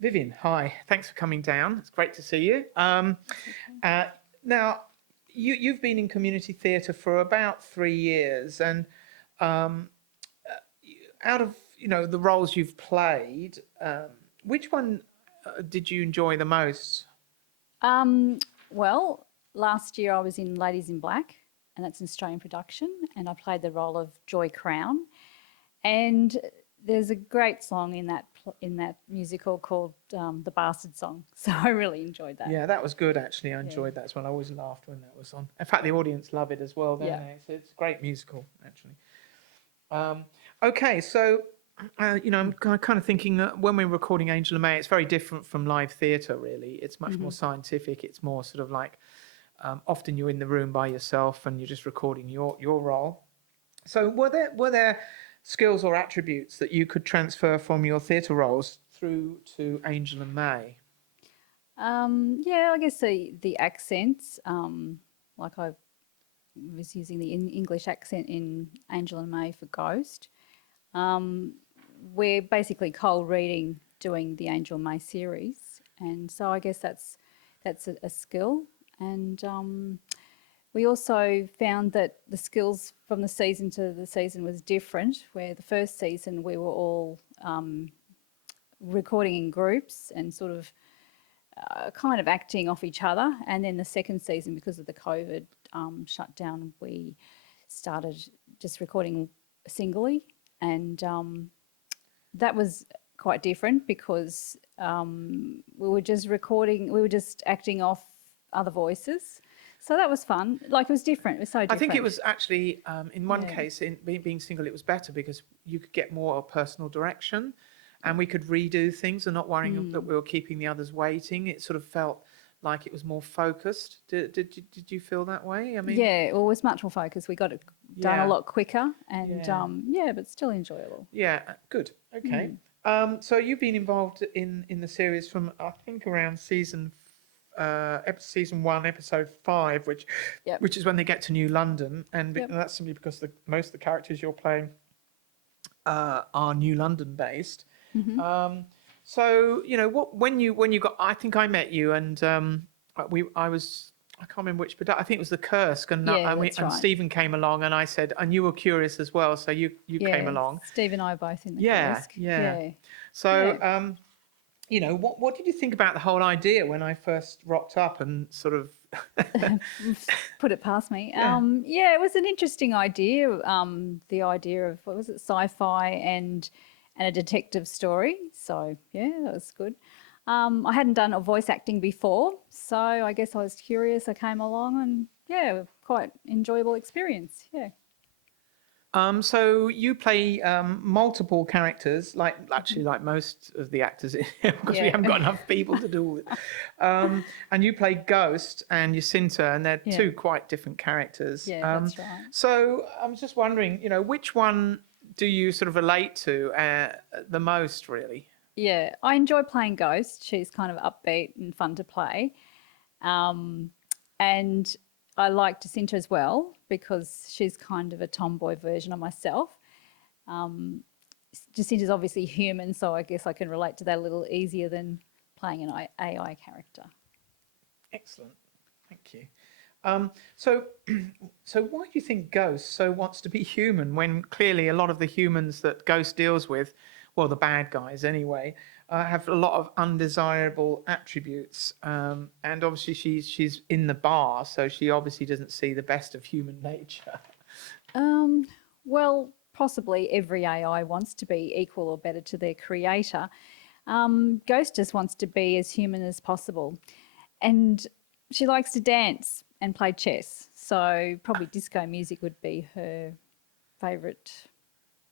Vivien, hi. Thanks for coming down. It's great to see you. Uh, Now, you've been in community theatre for about 3 years, and um, out of the roles you've played, which one did you enjoy the most? Um, well, last year I was in Ladies in Black, and that's an Australian production, and I played the role of Joy Crown. And there's a great song in that musical called "The Bastard Song," so I really enjoyed that. Yeah, that was good actually. I Yeah, enjoyed that as well. I always laughed when that was on. In fact, the audience love it as well, don't yeah. they? So it's a great musical actually. Um, okay, so I'm kind of thinking that when we're recording Angel and May, it's very different from live theatre. Really, it's much more scientific. It's more sort of like often you're in the room by yourself and you're just recording your role. So were there skills or attributes that you could transfer from your theatre roles through to Angel and May? Yeah, I guess the accents, like I was using the English accent in Angel and May for Ghost. Um, we're basically cold reading doing the Angel and May series, and so I guess that's a skill. And we also found that the skills from the season to the season was different. Where the first season we were all recording in groups and sort of kind of acting off each other. And then the second season, because of the COVID shutdown, we started just recording singly. And that was quite different because we were just acting off other voices. So that was fun. Like it was different. It was so I different. think it was actually in one Yeah. case in being single, it was better because you could get more personal direction, and we could redo things and not worrying that we were keeping the others waiting. It sort of felt like it was more focused. Did you feel that way? I mean, Yeah, well, it was much more focused. We got it done a yeah, lot quicker and yeah, yeah, but still enjoyable. yeah. Good. Okay. So you've been involved in the series from I think around season one, episode 5, which Yep. which is when they get to New London, and Yep. that's simply because most of the characters you're playing are New London based. Um, so when you got, I think I met you, and I can't remember which, but I think it was the Kursk, and Yeah, that's right. Stephen came along, and I said, and you were curious as well, so you came Yeah, along. Steve and I are both in the Yeah, Kursk. yeah. Yeah. So Yeah. what did you think about the whole idea when I first rocked up and sort of Put it past me. yeah. Yeah, it was an interesting idea. The idea of what was it, sci-fi and a detective story. So yeah, that was good. I hadn't done a voice acting before, so I guess I was curious. I came along and yeah, quite enjoyable experience. Yeah. So you play multiple characters, like most of the actors, because we Yeah. haven't got enough people to do it. And you play Ghost and Jacinta, and they're Yeah. two quite different characters. Yeah, that's right. So I'm just wondering, which one do you sort of relate to the most, really? Yeah, I enjoy playing Ghost. She's kind of upbeat and fun to play. And I like Sinter as well because she's kind of a tomboy version of myself. Jacinta's obviously human, so I guess I can relate to that a little easier than playing an AI character. Excellent, thank you. So, so why do you think Ghost so wants to be human when clearly a lot of the humans that Ghost deals with, well, the bad guys anyway, have a lot of undesirable attributes, and obviously she's in the bar, so she obviously doesn't see the best of human nature. Um, well, possibly every AI wants to be equal or better to their creator. Ghost just wants to be as human as possible. And she likes to dance and play chess. So probably disco music would be her favourite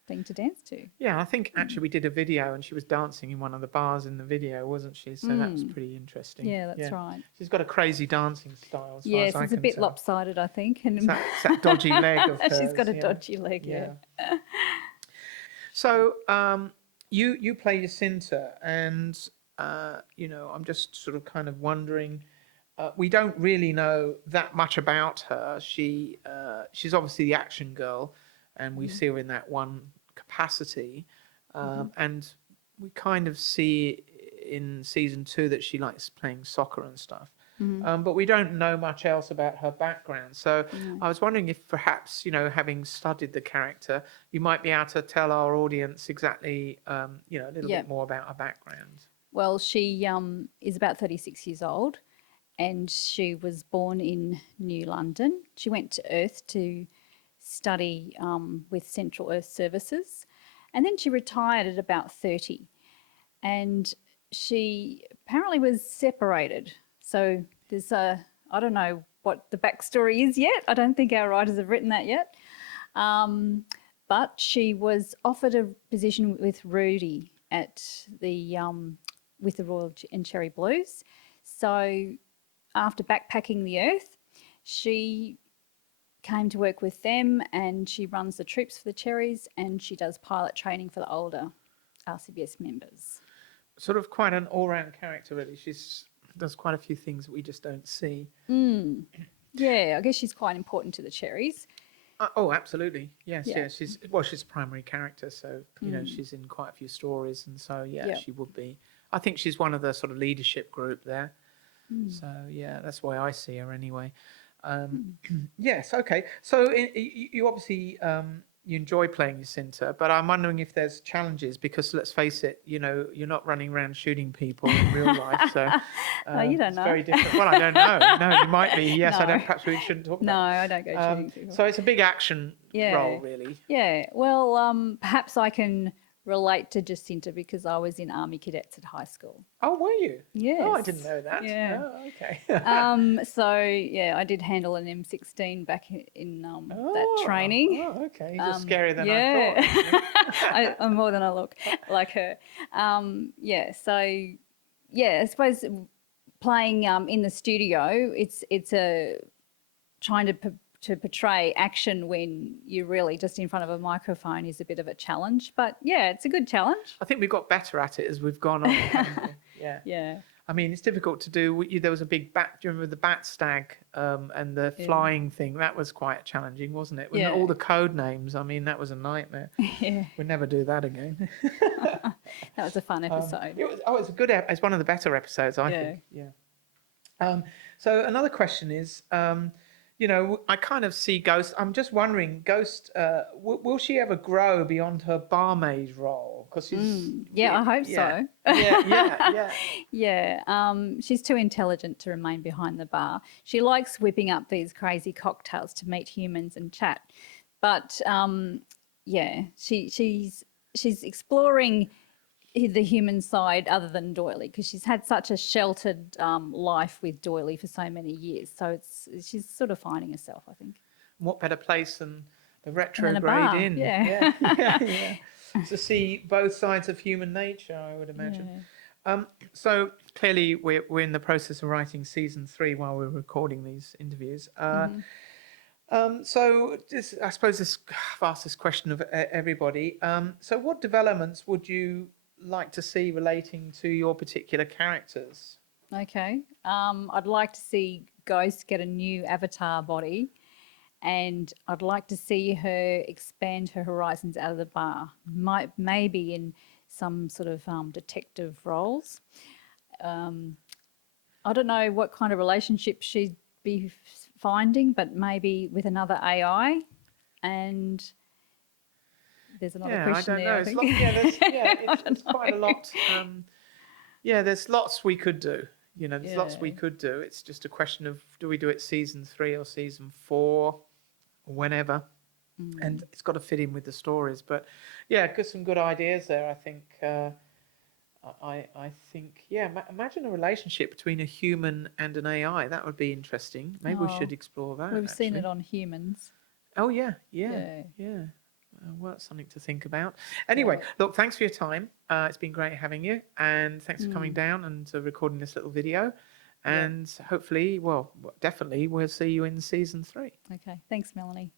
thing to dance to. Yeah, I think actually we did a video and she was dancing in one of the bars in the video, wasn't she? So that was pretty interesting. Yeah, that's Yeah, right. she's got a crazy dancing style, as far as Yes, I it's a can bit tell. lopsided, I think. It's And that dodgy leg of hers. she's got a Yeah, dodgy leg, yeah. yeah. So you play Jacinta, and I'm just sort of kind of wondering. We don't really know that much about her. She's obviously the action girl, and we see her in that one capacity, and we kind of see in season 2 that she likes playing soccer and stuff. Mm-hmm. But we don't know much else about her background. So No. I was wondering if perhaps, having studied the character, you might be able to tell our audience exactly, a little Yeah. bit more about her background. Well, she is about 36 years old, and she was born in New London. She went to Earth to study with Central Earth Services, and then she retired at about 30. And she apparently was separated. So there's I don't know what the backstory is yet. I don't think our writers have written that yet. But she was offered a position with Rudy at the with the Royal and Cherry Blues. So after backpacking the earth, she came to work with them, and she runs the troops for the Cherries, and she does pilot training for the older RCBS members. Sort of quite an all-round character, really. She's does quite a few things that we just don't see. Yeah, I guess she's quite important to the Cherries. Oh, absolutely. Yes, Yeah. yes. She's a primary character, so she's in quite a few stories, and so Yeah. she would be. I think she's one of the sort of leadership group there. So yeah, that's why I see her anyway. Yes, okay. So you obviously you enjoy playing Sinter, but I'm wondering if there's challenges because let's face it, you're not running around shooting people in real life, so Oh, you don't it's know. very different. Well, I don't know. No, you might be. Yes, I No. don't. Perhaps we shouldn't talk No, about. I don't go shooting people. So it's a big action Yeah. role, really. Yeah, well, perhaps I can relate to Jacinta because I was in Army Cadets at high school. Oh, were you? Yes. Oh, I didn't know that. Yeah. Oh, okay. So yeah, I did handle an M16 back in that training. Oh, okay. You're just scarier than yeah. I thought. I'm more than I look like her. Yeah, so yeah, I suppose playing in the studio, it's a trying to portray action when you're really just in front of a microphone is a bit of a challenge. But yeah, it's a good challenge. I think we've got better at it as we've gone on. haven't we? Yeah. Yeah. I mean, it's difficult to do. There was a big bat. Do you remember the bat stag and the flying thing? That was quite challenging, wasn't it? With Yeah. all the code names. I mean, that was a nightmare. Yeah. We'll never do that again. That was a fun episode. It's a good. It's one of the better episodes, I think. Yeah. So another question is, I kind of see Ghost. I'm just wondering, Ghost, will she ever grow beyond her barmaid role? Because she's Yeah, I hope so. Yeah. Yeah, she's too intelligent to remain behind the bar. She likes whipping up these crazy cocktails to meet humans and chat. But yeah, she's exploring the human side other than Doily because she's had such a sheltered life with Doily for so many years. So she's sort of finding herself, I think. What better place than the than a retrograde bar, inn? yeah. Yeah. To see both sides of human nature, I would imagine. So clearly we're in the process of writing season 3 while we're recording these interviews. So I suppose I've asked this question of everybody. So what developments would you like to see relating to your particular characters? Okay. I'd like to see Ghost get a new avatar body, and I'd like to see her expand her horizons out of the bar, maybe in some sort of detective roles. I don't know what kind of relationship she'd be finding, but maybe with another AI. And there's another question I don't there, know. I think. It's quite a lot. There's lots we could do. There's lots we Yeah. could do. It's just a question of do we do it season 3 or season 4 or whenever. And it's got to fit in with the stories. But yeah, some good ideas there. I think. I think imagine a relationship between a human and an AI. That would be interesting. Maybe we should explore that. We've seen actually. it on humans. Oh yeah. Well, that's something to think about. Anyway, look, thanks for your time. It's been great having you, and thanks for coming down and recording this little video. And hopefully, definitely, we'll see you in season 3. Okay. Thanks, Melanie.